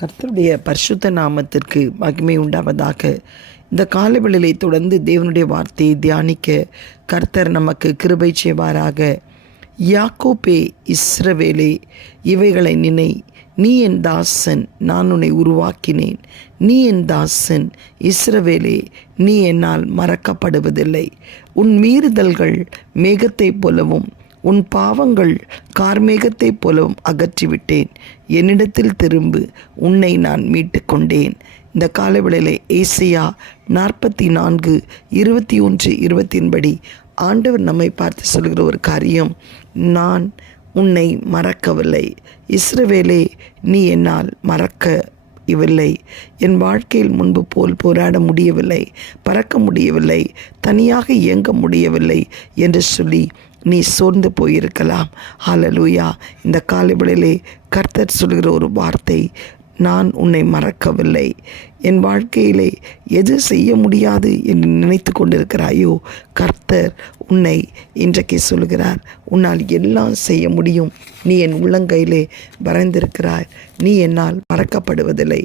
கர்த்தருடைய பரிசுத்த நாமத்திற்கு மகிமை உண்டாவதாக. இந்த காலவெளியை தொடர்ந்து தேவனுடைய வார்த்தையை தியானிக்க கர்த்தர் நமக்கு கிருபை செய்வாராக. யாக்கோபே இஸ்ரவேலே இவைகளை நினை நீ என் தாசன் நான் உன்னை உருவாக்கினேன். நீ என் தாசன் இஸ்ரவேலே நீ என்னால் மறக்கப்படுவதில்லை. உன் மீறுதல்கள் மேகத்தைப் போலவும் உன் பாவங்கள் கார்மேகத்தைப் போலவும் அகற்றிவிட்டேன். என்னிடத்தில் திரும்பு உன்னை நான் மீட்டு கொண்டேன் இந்த காலவெளியிலே ஏசியா நாற்பத்தி நான்கு இருபத்தி ஒன்று இருபத்தின்படி ஆண்டவர் நம்மை பார்த்து சொல்கிற ஒரு காரியம் நான் உன்னை மறக்கவில்லை. இஸ்ரவேலே நீ என்னால் மறக்க இவில்லை என் வாழ்க்கையில் முன்பு போல் போராட முடியவில்லை பறக்க முடியவில்லை தனியாக இயங்க முடியவில்லை என்று சொல்லி நீ சோர்ந்து போயிருக்கலாம். ஹாலலூயா இந்த காலைவிடலே கர்த்தர் சொல்கிற ஒரு வார்த்தை நான் உன்னை மறக்கவில்லை. என் வாழ்க்கையிலே எது செய்ய முடியாது என்று நினைத்து கொண்டிருக்கிறாயோ கர்த்தர் உன்னை இன்றைக்கு சொல்கிறார் உன்னால் எல்லாம் செய்ய முடியும். நீ என் உள்ளங்கையிலே வரைந்திருக்கிறாய். நீ என்னால் மறக்கப்படுவதில்லை.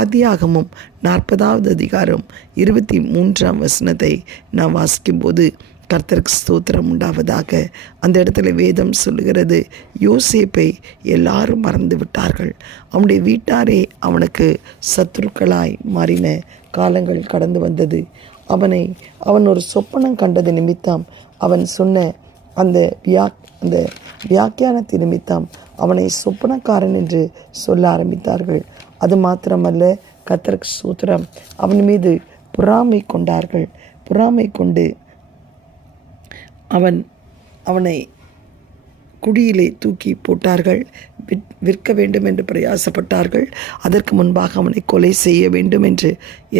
ஆதியாகமும் நாற்பதாவது அதிகாரம் இருபத்தி மூன்றாம் வசனத்தை நான் வாசிக்கும்போது கர்த்தருக்கு ஸ்தோத்திரம் உண்டாவதாக அந்த இடத்துல வேதம் சொல்லுகிறது. யோசேப்பை எல்லாரும் மறந்து விட்டார்கள். அவனுடைய வீட்டாரே அவனுக்கு சத்துருக்களாய் மாறின காலங்கள் கடந்து வந்தது. அவனை அவன் ஒரு சொப்பனம் கண்டது நிமித்தம் அவன் சொன்ன அந்த வியா அந்த வியாக்கியானத்தை நிமித்தம் அவனை சொப்பனக்காரன் என்று சொல்ல ஆரம்பித்தார்கள். அது மாத்திரமல்ல கத்தருக்கு சூத்திரம் அவன் மீது பொறாமை கொண்டார்கள். பொறாமை கொண்டு அவன் அவனை குடியிலே தூக்கி போட்டார்கள். விற்க வேண்டும் என்று பிரயாசப்பட்டார்கள். அதற்கு முன்பாக அவனை கொலை செய்ய வேண்டும் என்று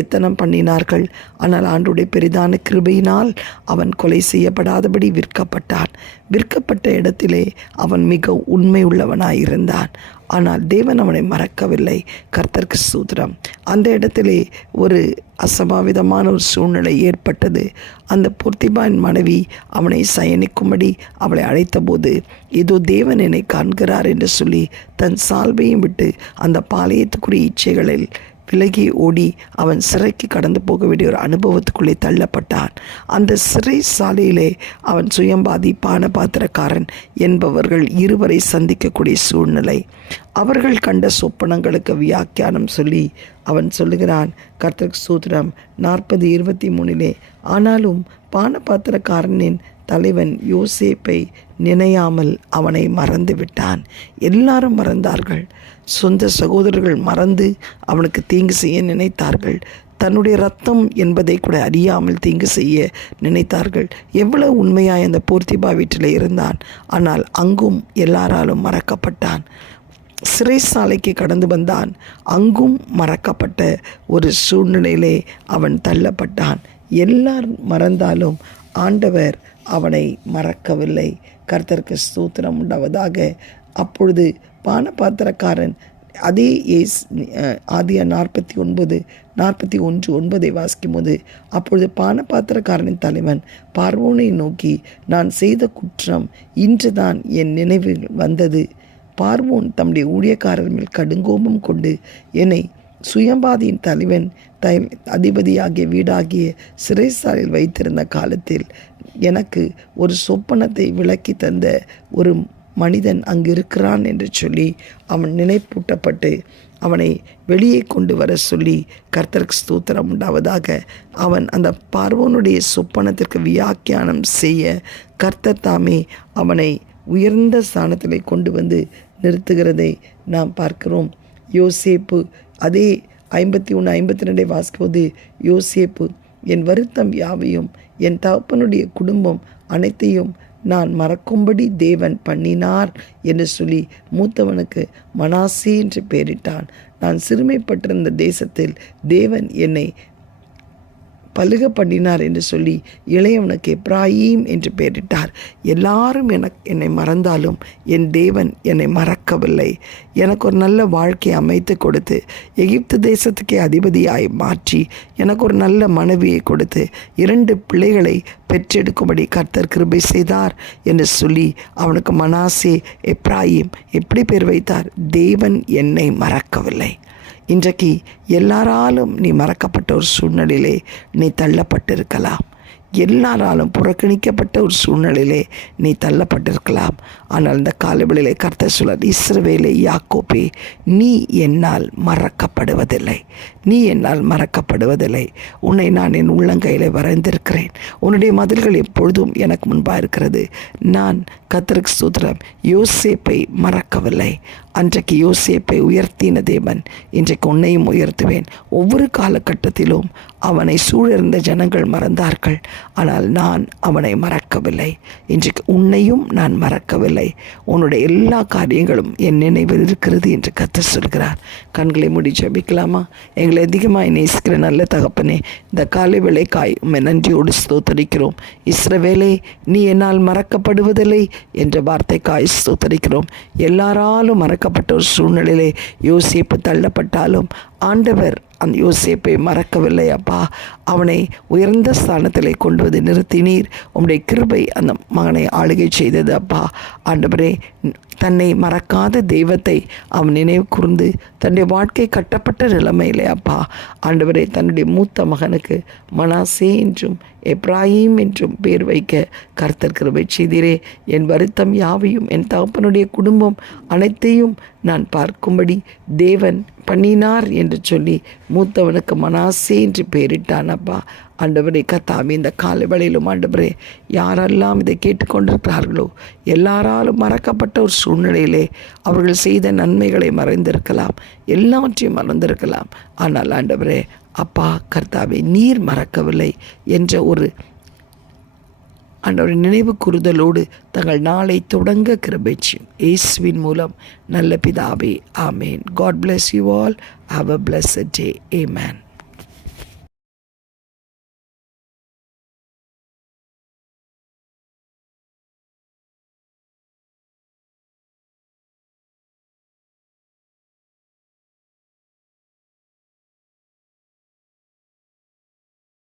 எத்தனம் பண்ணினார்கள். ஆனால் ஆண்டுடைய பெரிதான கிருபையினால் அவன் கொலை செய்யப்படாதபடி விற்கப்பட்டான். விற்கப்பட்ட இடத்திலே அவன் மிக உண்மை உள்ளவனாயிருந்தான் ஆனால் தேவன் அவனை மறக்கவில்லை. கர்த்தர்க்கு சூத்திரம். அந்த இடத்திலே ஒரு அசமாவிதமான ஒரு சூழ்நிலை ஏற்பட்டது. அந்த பொர்த்திபான் மனைவி அவனை சயனிக்கும்படி அவளை அழைத்தபோது இதோ தேவன் என்னை காண்கிறார் என்று சொல்லி தன் சால்வையும் விட்டு அந்த பாளையத்துக்குரிய இச்சைகளில் விலகி ஓடி அவன் சிறைக்கு கடந்து போக வேண்டிய ஒரு அனுபவத்துக்குள்ளே தள்ளப்பட்டான். அந்த சிறை சாலையிலே அவன் சுயம்பாதி பானபாத்திரக்காரன் என்பவர்கள் இருவரை சந்திக்கக்கூடிய சூழ்நிலை. அவர்கள் கண்ட சொப்பனங்களுக்கு வியாக்கியானம் சொல்லி அவன் சொல்லுகிறான் கர்த்தக் சூத்திரம் நாற்பது இருபத்தி மூணிலே ஆனாலும் பானபாத்திரக்காரனின் தலைவன் யோசேப்பை நினையாமல் அவனை மறந்து விட்டான். எல்லாரும் மறந்தார்கள். சொந்த சகோதரர்கள் மறந்து அவனுக்கு தீங்கு செய்ய நினைத்தார்கள். தன்னுடைய ரத்தம் என்பதை கூட அறியாமல் தீங்கு செய்ய நினைத்தார்கள். எவ்வளவு உண்மையாய் அந்த போர்த்திபா வீட்டில் இருந்தான். ஆனால் அங்கும் எல்லாராலும் மறக்கப்பட்டான். சிறைசாலைக்கு கடந்து வந்தான். அங்கும் மறக்கப்பட்ட ஒரு சூழ்நிலையிலே அவன் தள்ளப்பட்டான். எல்லார் மறந்தாலும் ஆண்டவர் அவனை மறக்கவில்லை. கர்த்தருக்கு ஸ்தூத்திரம் உண்டாவதாக. அப்பொழுது பானபாத்திரக்காரன் அதே ஏஸ் ஆதியா நாற்பத்தி ஒன்பது நாற்பத்தி ஒன்று ஒன்பதை வாசிக்கும் போது அப்பொழுது பானபாத்திரக்காரனின் தலைவன் பார்வோனை நோக்கி நான் செய்த குற்றம் இன்றுதான் என் நினைவில் வந்தது. பார்வோன் தம்முடைய ஊழியக்காரர் மேல் கடுங்கோபம் கொண்டு என்னை சுயம்பாதியின் தலைவன் தை அதிபதியாகிய வீடாகிய சிறைசாலையில் வைத்திருந்த காலத்தில் எனக்கு ஒரு சொப்பனத்தை விளக்கி தந்த ஒரு மனிதன் அங்கு இருக்கிறான் என்று சொல்லி அவன் நினைப்பூட்டப்பட்டு அவனை வெளியே கொண்டு வர சொல்லி கர்த்தருக்கு ஸ்தூத்திரம் உண்டாவதாக அவன் அந்த பார்வோனுடைய சொப்பனத்திற்கு வியாக்கியானம் செய்ய கர்த்தர் தாமே அவனை உயர்ந்த ஸ்தானத்தில் கொண்டு வந்து நிறுத்துகிறதை நாம் பார்க்கிறோம். யோசேப்பு அதே ஐம்பத்தி ஒன்று ஐம்பத்தி ரெண்டை வாசிக்கும்போது யோசேப்பு என் வருத்தம் யாவையும் என் தகப்பனுடைய குடும்பம் அனைத்தையும் நான் மறக்கும்படி தேவன் பண்ணினார் என்று சொல்லி மூத்தவனுக்கு மனாசி என்று பெயரிட்டான். நான் சிறுமைப்பட்டிருந்த தேசத்தில் தேவன் என்னை பலுக பண்ணினார் என்று சொல்லி இளையவனுக்கு எப்ராஹீம் என்று பெயரிட்டார். எல்லாரும் எனக்கு என்னை மறந்தாலும் என் தேவன் என்னை மறக்கவில்லை. எனக்கு ஒரு நல்ல வாழ்க்கையை அமைத்து கொடுத்து எகிப்து தேசத்துக்கே அதிபதியாய் மாற்றி எனக்கு ஒரு நல்ல மனைவியை கொடுத்து இரண்டு பிள்ளைகளை பெற்றெடுக்கும்படி கர்த்தர் கிருபை செய்தார் என்று சொல்லி அவனுக்கு மனாசே எப்ராஹிம் எப்படி பேர் வைத்தார்? தேவன் என்னை மறக்கவில்லை. இன்றைக்கு எல்லாராலும் நீ மறக்கப்பட்ட ஒரு சூழ்நிலையிலே நீ தள்ளப்பட்டிருக்கலாம். எல்லாராலும் புறக்கணிக்கப்பட்ட ஒரு சூழ்நிலையிலே நீ தள்ளப்பட்டிருக்கலாம். ஆனால் இந்த காலவெளியிலே கர்த்த சொல்ல இஸ்ரவேலே யாக்கோப்பே நீ என்னால் மறக்கப்படுவதில்லை. நீ என்னால் மறக்கப்படுவதில்லை. உன்னை நான் என் உள்ளங்கையிலே வரைந்திருக்கிறேன். உன்னுடைய மதில்கள் எப்பொழுதும் எனக்கு முன்பாக இருக்கிறது. நான் கத்தருக்கு சூத்திரம் யோசேப்பை மறக்கவில்லை. அன்றைக்கு யோசேப்பை உயர்த்தின தேவன் இன்றைக்கு உன்னையும் உயர்த்துவேன். ஒவ்வொரு காலகட்டத்திலும் அவனை சூழ்ந்த ஜனங்கள் மறந்தார்கள். ஆனால் நான் அவனை மறக்கவில்லை. இன்றைக்கு உன்னையும் நான் மறக்கவில்லை. உன்னுடைய எல்லா காரியங்களும் என் நினைவில் இருக்கிறது என்று கத்த சொல்கிறார். கண்களை முடி ஜபிக்கலாமா? எங்கள் அதிகமாக நேசிக்கிற நல்ல தகப்பனே இந்த காலை வேலைக்காய் உம்மை நன்றியோடு ஸ்தோத்தரிக்கிறோம். இஸ்ரவேலே நீ என்னால் மறக்கப்படுவதில்லை என்ற வார்த்தைக்காய் ஸ்தோத்தரிக்கிறோம். எல்லாராலும் மறக்கப்பட்ட ஒரு சூழ்நிலையிலே யோசிப்பு தள்ளப்பட்டாலும் ஆண்டவர் அந்த யோசேப்பை மறக்கவில்லை அப்பா. அவனை உயர்ந்த ஸ்தானத்திலே கொண்டு வந்து நிறுத்தினீர். உம்முடைய கிருபை அந்த மகனை ஆளுகை செய்தது அப்பா. ஆண்டவரே தன்னை மறக்காத தெய்வத்தை அவன் நினைவு கூர்ந்து தன்னுடைய வாழ்க்கை கட்டப்பட்ட நிலைமையிலே அப்பா. ஆண்டவரை தன்னுடைய மூத்த மகனுக்கு மனாசே என்றும் எப்ராஹிம் என்றும் பேர் வைக்க கர்த்தர் கிருபை செய்தீரே. என் வருத்தம் யாவையும் என் தகப்பனுடைய குடும்பம் அனைத்தையும் நான் பார்க்கும்படி தேவன் பண்ணினார் என்று சொல்லி மூத்தவனுக்கு மனாசே என்று பெயரிட்டான் அப்பா. ஆண்டவரே கத்தாமி இந்த காலை வேளையிலும் ஆண்டவரே யாரெல்லாம் இதை கேட்டுக்கொண்டிருக்கிறார்களோ எல்லாராலும் மறக்கப்பட்ட ஒரு சூழ்நிலையிலே அவர்கள் செய்த நன்மைகளை மறைந்திருக்கலாம் எல்லாவற்றையும் மறந்திருக்கலாம். ஆனால் ஆண்டவரே அப்பா கர்த்தாவை நீர் மறக்கவில்லை என்ற ஒரு ஆண்டவரின் நினைவு கூறுதலோடு தங்கள் நாளை தொடங்க கிருபைச்சியும். இயேசுவின் மூலம் நல்ல பிதாவே amen. God bless you all have a bless day amen